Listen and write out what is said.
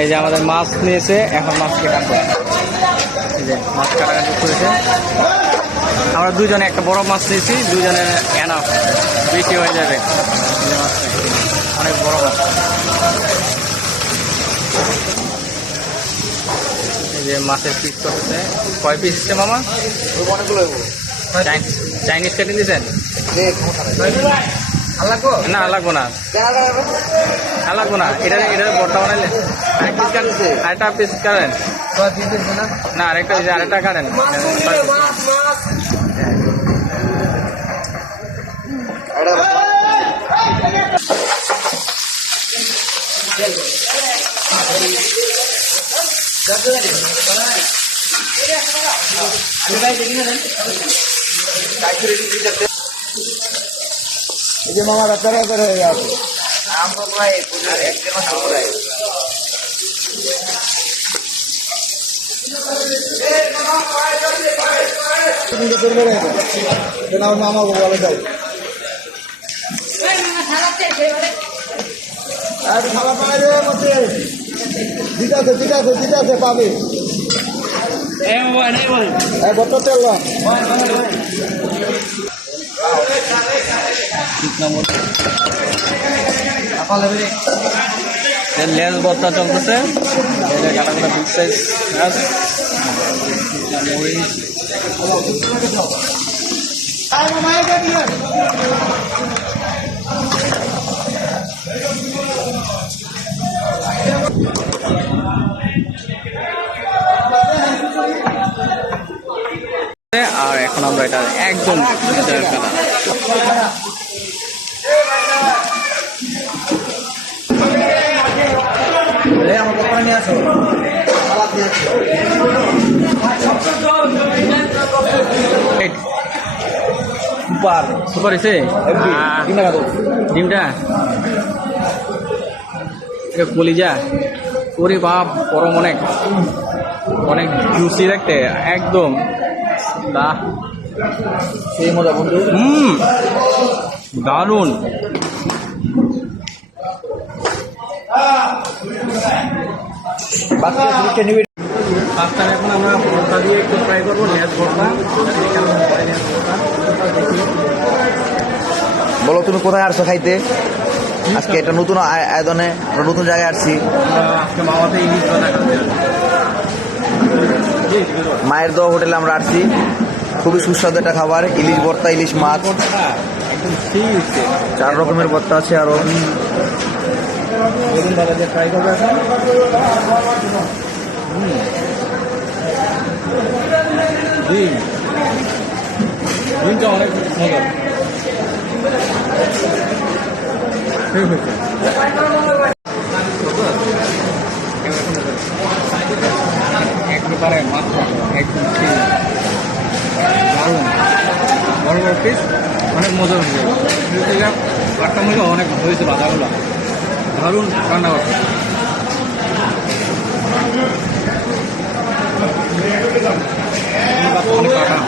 এই যে আমাদের মাছ নিয়েছে, এখন মাছকে কাটবো। এই যে মাছ কাটাকাটি করেছে। আমরা দুজনে একটা বড় মাছ নিয়েছি, দুজনের এনাফ, বেশি হয়ে যাবে। এই যে মাছটা অনেক বড় মাছ। এই যে মাছের পিস করতেছে। কয় পিস হচ্ছে মামা? চাইনিজ কেটে দিয়েছেন? না লাগবো না, লাগবো না। এটা বড়টা বানাইলে আরেকটা পিস কাটেন না, আরেকটা কাটেন। এই যে মামা রাস্তায় হয়ে যাবে। মামা বলে যাও ঠিক আছে ঠিক আছে ঠিক আছে পাবে বট্ট তেল লেজ ভর্তা চলতেছে। কাটাকুটা বিগ সাইজ আর এখন আমরা এটা একদম সুপার হয়েছে ডিমটা। কলিজা ওরে বাপ, গরম অনেক অনেক জুসি দেখতে একদম। সেই মজা বন্ধু। দারুন। পাস্তার এখন আমরা ভর্তা দিয়ে একটু ট্রাই করবো, লেজ ভর্তা। বলো তুমি কোথায় আসছো খাইতে? আজকে একটা নতুন আয়োজনে নতুন জায়গায় আসছি। আজকে মামাতে ইলিশ ভর্তা খাচ্ছি। মায়ের দোয়া হোটেলে আমরা আসছি। খুবই সুস্বাদু একটা খাবার, ইলিশ ভর্তা, ইলিশ মাছ, 4 রকমের ভর্তা আছে। আরো ট্রাই করবো এখন। ডিমটা অনেক মজা। একবারে মাত্র একদম দারুণ, বড় বড় পিস, অনেক মজা হয়েছে। কাঠটা মজা অনেক হয়েছে, বাজারগুলো দারুণ রান্না করছে। কাটা